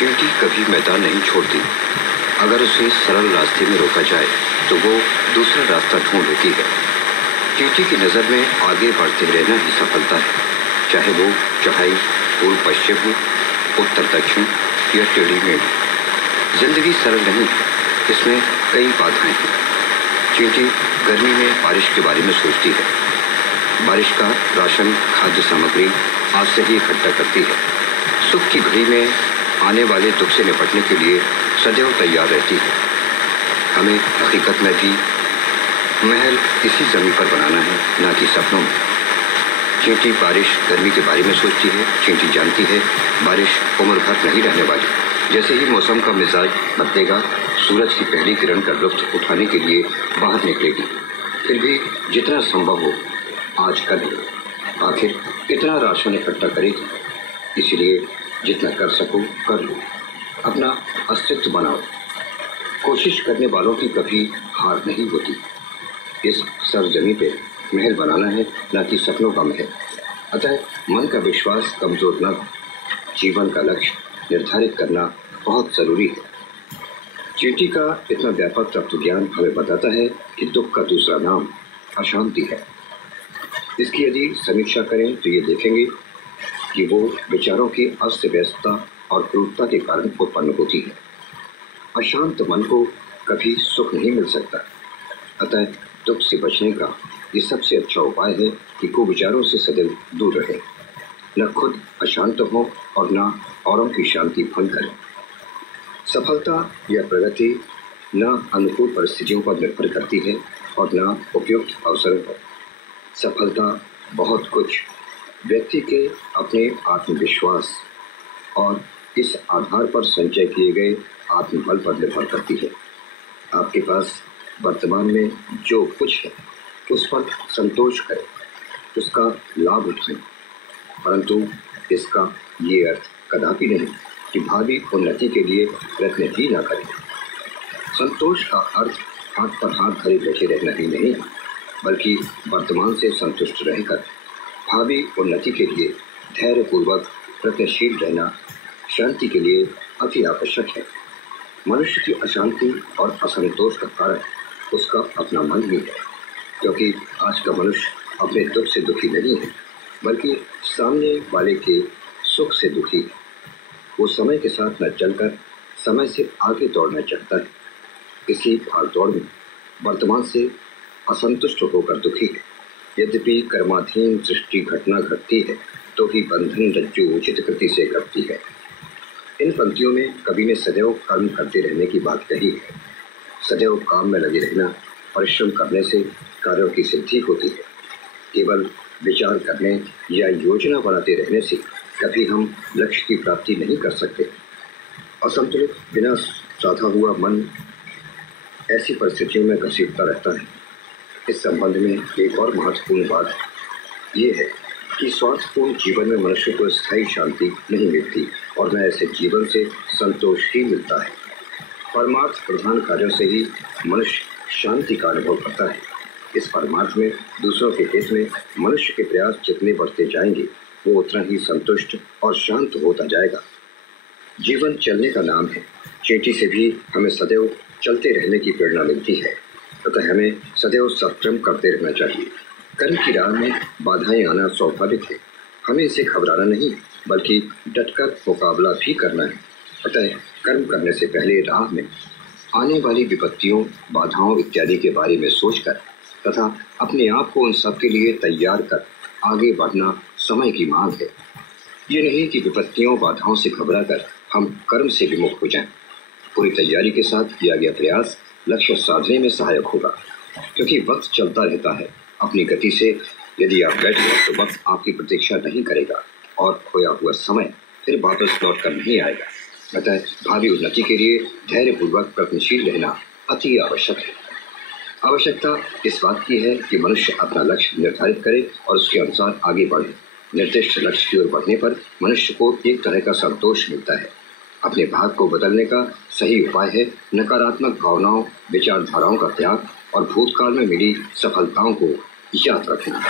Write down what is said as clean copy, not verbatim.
चींटी कभी मैदान नहीं छोड़ती। अगर उसे सरल रास्ते में रोका जाए तो वो दूसरा रास्ता ढूंढ लेती है। चींटी की नज़र में आगे बढ़ते रहना ही सफलता है, चाहे वो चढ़ाई पूर्व पश्चिम हो, उत्तर दक्षिण या टेढ़ी मेढ़ी। जिंदगी सरल नहीं है, इसमें कई बाधाएं हैं। चींटी गर्मी में बारिश के बारे में सोचती है। बारिश का राशन खाद्य सामग्री आज से ही इकट्ठा करती है। सुख की घड़ी में आने वाले दुख से निपटने के लिए सदैव तैयार रहती है। हमें हकीकत में भी महल इसी जमीन पर बनाना है, ना कि सपनों में। चींटी बारिश गर्मी के बारे में सोचती है। चींटी जानती है बारिश उम्र भर नहीं रहने वाली। जैसे ही मौसम का मिजाज बदलेगा, सूरज की पहली किरण का लुत्फ उठाने के लिए बाहर निकलेगी। फिर भी जितना संभव हो आज कर लो। आखिर कितना राशन इकट्ठा करेगी, इसलिए जितना कर सको कर लो। अपना अस्तित्व बनाओ। कोशिश करने वालों की कभी हार नहीं होती। इस सरजमी पे महल बनाना है, ना कि सपनों का महल। अतः मन का विश्वास कमजोर न हो। जीवन का लक्ष्य निर्धारित करना बहुत जरूरी है। चींटी का इतना व्यापक तत्व ज्ञान हमें बताता है कि दुख का दूसरा नाम अशांति है। इसकी यदि समीक्षा करें तो ये देखेंगे कि वो विचारों की अस्त व्यस्तता और क्रूरता के कारण उत्पन्न होती है। अशांत मन को कभी सुख नहीं मिल सकता। अतः दुख से बचने का ये सबसे अच्छा उपाय है कि कुविचारों से सदैव दूर रहे, न खुद अशांत हो और न औरों की शांति भंग करें। सफलता या प्रगति न अनुकूल परिस्थितियों पर निर्भर करती है और न उपयुक्त अवसरों पर। सफलता बहुत कुछ व्यक्ति के अपने आत्मविश्वास और इस आधार पर संचय किए गए आत्मबल पर निर्भर करती है। आपके पास वर्तमान में जो कुछ है उस पर संतोष करें, उसका लाभ उठाएं, परंतु इसका ये अर्थ कदापि नहीं कि भावी उन्नति के लिए प्रयत्न ही न करें। संतोष का अर्थ हाथ पर हाथ धरे बैठे रहना ही नहीं, बल्कि वर्तमान से संतुष्ट रहकर भावी उन्नति के लिए धैर्यपूर्वक प्रयत्नशील रहना शांति के लिए अति आवश्यक है। मनुष्य की अशांति और असंतोष का कारण उसका अपना मन ही है, क्योंकि आज का मनुष्य अपने दुख से दुखी नहीं है, बल्कि सामने वाले के सुख से दुखी है। वो समय के साथ न चलकर समय से आगे दौड़ना चाहता है। इसी भाग दौड़ में वर्तमान से असंतुष्ट होकर दुखी है। यद्यपि कर्माधीन सृष्टि घटना घटती है तो ही बंधन रज्जु उचित कृति से कटती है। इन पंक्तियों में कवि ने सदैव कर्म करते रहने की बात कही है। सदैव काम में लगे रहना, परिश्रम करने से कार्यों की सिद्धि होती है। केवल विचार करने या योजना बनाते रहने से कभी हम लक्ष्य की प्राप्ति नहीं कर सकते। असंतुलित बिना साधा हुआ मन ऐसी परिस्थितियों में घसीटता रहता है। इस संबंध में एक और महत्वपूर्ण बात यह है कि स्वार्थपूर्ण जीवन में मनुष्य को स्थायी शांति नहीं मिलती और न ऐसे जीवन से संतोष ही मिलता है। परमार्थ प्रधान कार्यों से ही मनुष्य शांति का अनुभव करता है। इस परमार्थ में दूसरों के हित में मनुष्य के प्रयास जितने बढ़ते जाएंगे वो उतना ही संतुष्ट और शांत होता जाएगा। जीवन चलने का नाम है। चींटी से भी हमें सदैव चलते रहने की प्रेरणा मिलती है, अतः हमें सदैव सत्कर्म करते रहना चाहिए। कर्म की राह में बाधाएं आना स्वाभाविक है। हमें इसे घबराना नहीं, बल्कि डटकर मुकाबला भी करना है। अतः कर्म करने से पहले राह में आने वाली विपत्तियों, बाधाओं इत्यादि के बारे में सोचकर तथा अपने आप को उन सब के लिए तैयार कर आगे बढ़ना समय की मांग है। ये नहीं कि विपत्तियों, बाधाओं से घबराकर हम कर्म से विमुख हो जाएं। पूरी तैयारी के साथ किया गया प्रयास लक्ष्य साधने में सहायक होगा, क्योंकि वक्त चलता रहता है अपनी गति से। यदि आप बैठ गए तो वक्त आपकी प्रतीक्षा नहीं करेगा और खोया हुआ समय फिर वापस लौट कर नहीं आएगा। अतः भावी उन्नति के लिए धैर्यपूर्वक प्रयत्नशील रहना अति आवश्यक है। आवश्यकता इस बात की है कि मनुष्य अपना लक्ष्य निर्धारित करे और उसके अनुसार आगे बढ़े। निर्दिष्ट लक्ष्य की ओर बढ़ने पर मनुष्य को एक तरह का संतोष मिलता है। अपने भाग को बदलने का सही उपाय है नकारात्मक भावनाओं, विचारधाराओं का त्याग और भूतकाल में मिली सफलताओं को याद रखना।